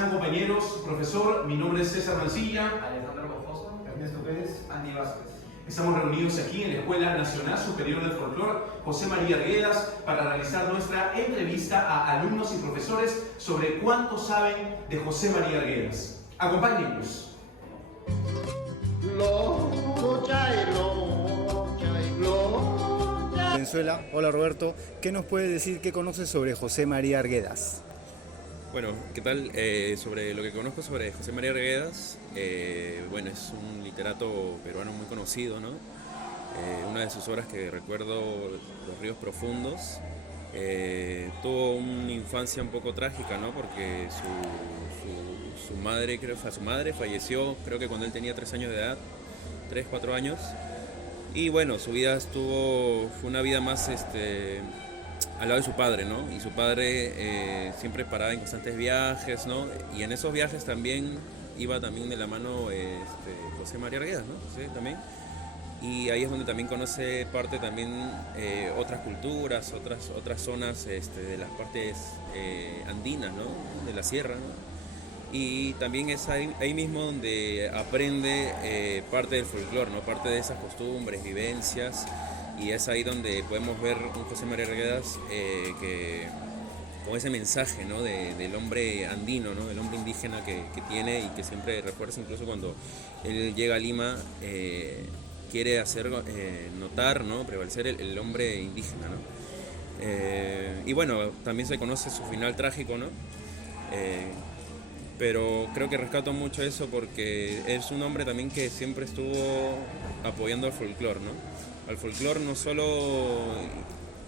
están, compañeros? Profesor, mi nombre es César Mancilla. Alejandro Mofoso. Ernesto Pérez. Andy Vázquez. Estamos reunidos aquí en la Escuela Nacional Superior del Folclore José María Arguedas para realizar nuestra entrevista a alumnos y profesores sobre cuánto saben de José María Arguedas. Acompáñennos. Venezuela. Hola Roberto, ¿qué nos puedes decir que conoces sobre José María Arguedas? Bueno, ¿qué tal? Sobre lo que conozco sobre José María Arguedas, bueno, es un literato peruano muy conocido, ¿no? Una de sus obras que recuerdo, Los ríos profundos, tuvo una infancia un poco trágica, ¿no? Porque su madre falleció, creo que cuando él tenía 3 años de edad, 3, 4 años. Y bueno, su vida fue una vida más al lado de su padre, ¿no? Y su padre siempre paraba en constantes viajes, ¿no? Y en esos viajes también iba también de la mano José María Arguedas, ¿no? Sí, también. Y ahí es donde también conoce parte también otras culturas, otras zonas de las partes andinas, ¿no? De la sierra, ¿no? Y también es ahí mismo donde aprende parte del folclore, ¿no? Parte de esas costumbres, vivencias, y es ahí donde podemos ver un José María Arguedas con ese mensaje, ¿no? del hombre andino, ¿no? El hombre indígena que tiene y que siempre refuerza, incluso cuando él llega a Lima, quiere hacer notar, ¿no? Prevalecer el hombre indígena, ¿no? Y bueno, también se conoce su final trágico, ¿no? Pero creo que rescato mucho eso porque es un hombre también que siempre estuvo apoyando al folclore, ¿no? Al folclore no solo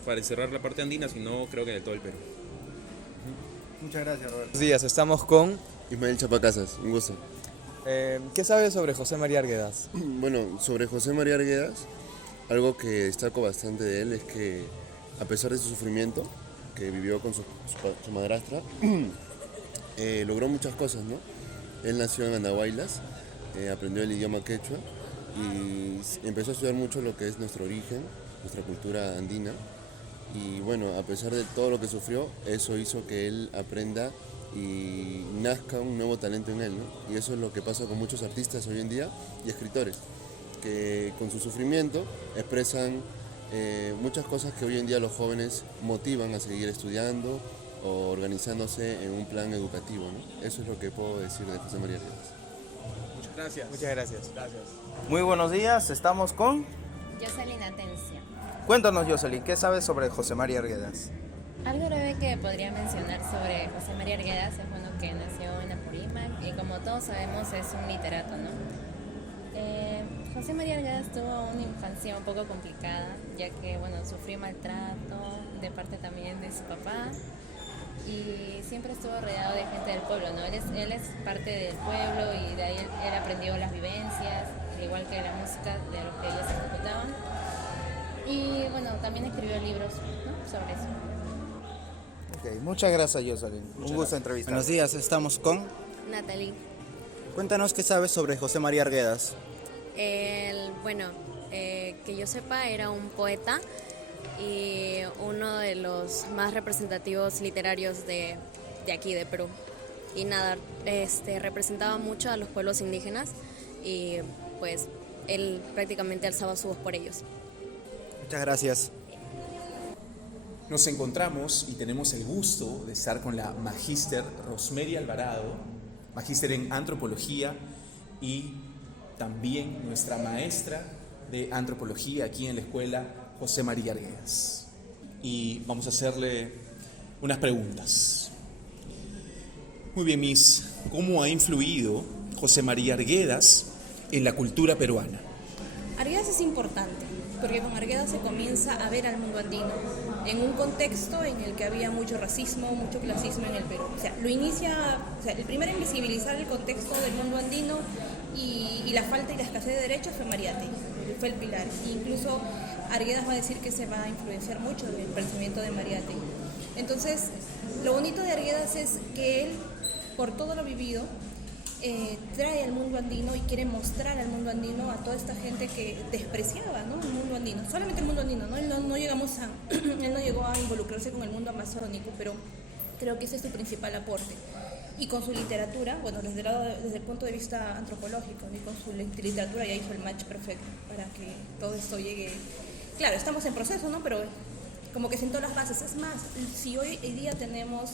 para encerrar la parte andina, sino creo que de todo el Perú. Muchas gracias, Roberto. Buenos días, estamos con... Ismael Chapacasas, un gusto. ¿Qué sabes sobre José María Arguedas? Bueno, sobre José María Arguedas, algo que destaco bastante de él es que, a pesar de su sufrimiento, que vivió con su madrastra, logró muchas cosas, ¿no? Él nació en Andahuaylas, aprendió el idioma quechua y empezó a estudiar mucho lo que es nuestro origen, nuestra cultura andina. Y bueno, a pesar de todo lo que sufrió, eso hizo que él aprenda y nazca un nuevo talento en él, ¿no? Y eso es lo que pasa con muchos artistas hoy en día y escritores, que con su sufrimiento expresan muchas cosas que hoy en día los jóvenes motivan a seguir estudiando o organizándose en un plan educativo, ¿no? Eso es lo que puedo decir de José María Arguedas. Muchas gracias. Muchas gracias. Gracias. Muy buenos días, estamos con... Jocelyn Atencia. Cuéntanos, Jocelyn, ¿qué sabes sobre José María Arguedas? Algo breve que podría mencionar sobre José María Arguedas es bueno que nació en Apurímac y como todos sabemos es un literato, ¿no? José María Arguedas tuvo una infancia un poco complicada, ya que bueno, sufrió maltrato de parte también de su papá y siempre estuvo rodeado de gente del pueblo, ¿no? Él es parte del pueblo y de ahí él aprendió las vivencias, al igual que la música de lo que ellos ejecutaban. Y bueno, también escribió libros, ¿no? Sobre eso. Ok, muchas gracias, Jocelyn. Un gusto entrevistar. Buenos días, estamos con... Natalie. Cuéntanos qué sabes sobre José María Arguedas. Que yo sepa, era un poeta y uno de los más representativos literarios de aquí, de Perú. Y nada, representaba mucho a los pueblos indígenas y pues él prácticamente alzaba su voz por ellos. Muchas gracias. Nos encontramos y tenemos el gusto de estar con la magíster Rosemary Alvarado, magíster en antropología y también nuestra maestra de antropología aquí en la escuela José María Arguedas. Y vamos a hacerle unas preguntas. Muy bien, Miss, ¿cómo ha influido José María Arguedas en la cultura peruana? Arguedas es importante, porque con Arguedas se comienza a ver al mundo andino en un contexto en el que había mucho racismo, mucho clasismo en el Perú. El primero en visibilizar el contexto del mundo andino y la falta y la escasez de derechos fue Mariátegui, fue el pilar. Incluso Arguedas va a decir que se va a influenciar mucho del pensamiento de Mariátegui. Entonces, lo bonito de Arguedas es que él, por todo lo vivido, trae al mundo andino y quiere mostrar al mundo andino a toda esta gente que despreciaba, ¿no? El mundo andino, solamente el mundo andino, ¿no? Él no llegó a involucrarse con el mundo amazónico, pero creo que ese es su principal aporte. y con su literatura, bueno, desde el punto de vista antropológico, y con su literatura ya hizo el match perfecto para que todo esto llegue. Claro, estamos en proceso, ¿no? Pero como que sentó las bases. Es más, si hoy día tenemos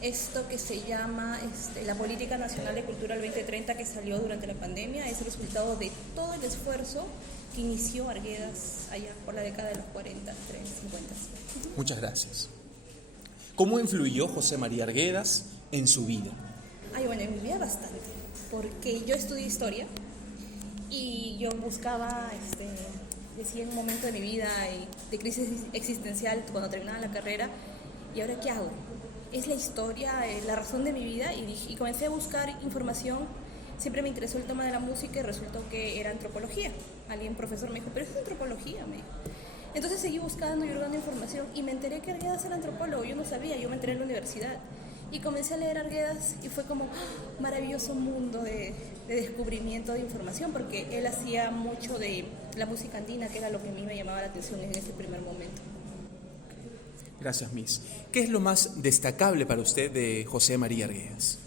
esto que se llama la Política Nacional de Cultura al 2030 que salió durante la pandemia, es el resultado de todo el esfuerzo que inició Arguedas allá por la década de los 40, 30, 50. Muchas gracias. ¿Cómo influyó José María Arguedas en su vida? Ay, bueno, en mi vida bastante, porque yo estudié historia y yo buscaba, decía en un momento de mi vida de crisis existencial cuando terminaba la carrera, ¿y ahora qué hago? Es la historia, la razón de mi vida, y comencé a buscar información. Siempre me interesó el tema de la música y resultó que era antropología. Alguien, profesor, me dijo, pero es antropología, me dijo. Entonces seguí buscando y hurgando información y me enteré que Arguedas era antropólogo. Yo no sabía, yo me enteré en la universidad. Y comencé a leer Arguedas y fue como maravilloso mundo de descubrimiento de información, porque él hacía mucho de la música andina, que era lo que a mí me llamaba la atención en ese primer momento. Gracias, Miss. ¿Qué es lo más destacable para usted de José María Arguedas?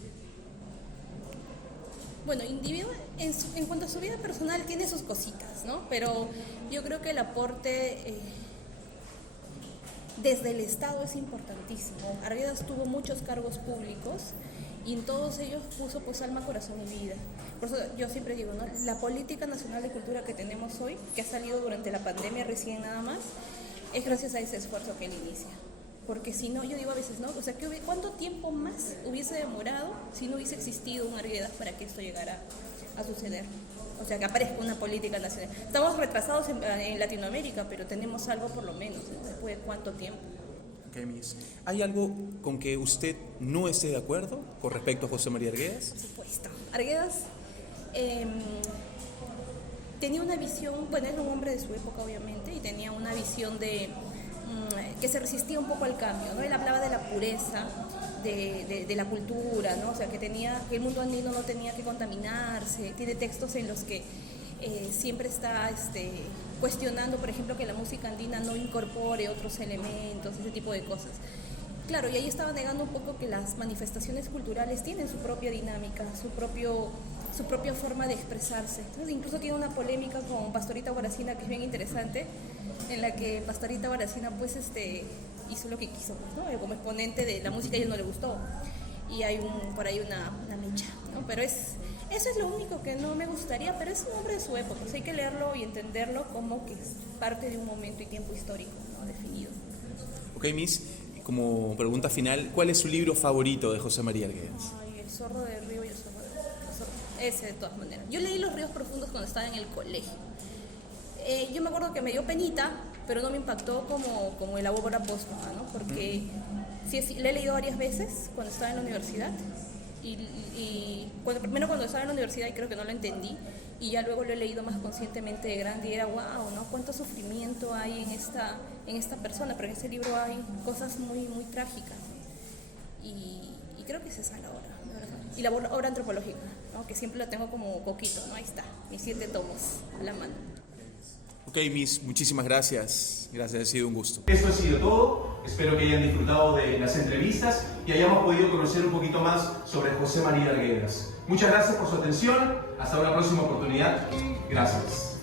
Bueno, individuo, en cuanto a su vida personal, tiene sus cositas, ¿no? Pero yo creo que el aporte desde el Estado es importantísimo. Arguedas tuvo muchos cargos públicos y en todos ellos puso pues alma, corazón y vida. Por eso yo siempre digo, ¿no? La Política Nacional de Cultura que tenemos hoy, que ha salido durante la pandemia recién nada más, es gracias a ese esfuerzo que él inicia. Porque si no, yo digo a veces, ¿no? O sea, ¿cuánto tiempo más hubiese demorado si no hubiese existido un Arguedas para que esto llegara a suceder? O sea, que aparezca una política nacional. Estamos retrasados en Latinoamérica, pero tenemos algo por lo menos, ¿no? Después de cuánto tiempo. Okay, Miss. ¿Hay algo con que usted no esté de acuerdo con respecto a José María Arguedas? Por supuesto. Arguedas tenía una visión, bueno, era un hombre de su época obviamente, y tenía una visión que se resistía un poco al cambio, ¿no? Él hablaba de la pureza de la cultura, ¿no? O sea, que el mundo andino no tenía que contaminarse. Tiene textos en los que siempre está cuestionando, por ejemplo, que la música andina no incorpore otros elementos, ese tipo de cosas. Claro, y ahí estaba negando un poco que las manifestaciones culturales tienen su propia dinámica, su propia forma de expresarse. Entonces, incluso tiene una polémica con Pastorita Guaracina que es bien interesante, en la que Pastorita Guaracina pues hizo lo que quiso, ¿no? Como exponente de la música a ella no le gustó, y hay por ahí una mecha, ¿no? Pero eso es lo único que no me gustaría, pero es un hombre de su época, o sea, hay que leerlo y entenderlo como que es parte de un momento y tiempo histórico, ¿no? Definido. Ok, Miss, como pregunta final, ¿cuál es su libro favorito de José María Arguedas? Ay, El zorro del río y el zorro del río. Ese de todas maneras. Yo leí Los ríos profundos cuando estaba en el colegio. Yo me acuerdo que me dio penita, pero no me impactó como el obra póstuma, ¿no? Porque sí, le he leído varias veces cuando estaba en la universidad primero cuando estaba en la universidad y creo que no lo entendí, y ya luego lo he leído más conscientemente de grande y era wow, ¿no? Cuánto sufrimiento hay en esta persona, pero en ese libro hay cosas muy, muy trágicas, y creo que es esa la obra, la verdad. Y la obra antropológica, ¿no? Que siempre la tengo como coquito, ¿no? Ahí está, mis 7 tomos a la mano. Ok, Miss, muchísimas gracias. Gracias, ha sido un gusto. Esto ha sido todo. Espero que hayan disfrutado de las entrevistas y hayamos podido conocer un poquito más sobre José María Arguedas. Muchas gracias por su atención. Hasta una próxima oportunidad. Gracias.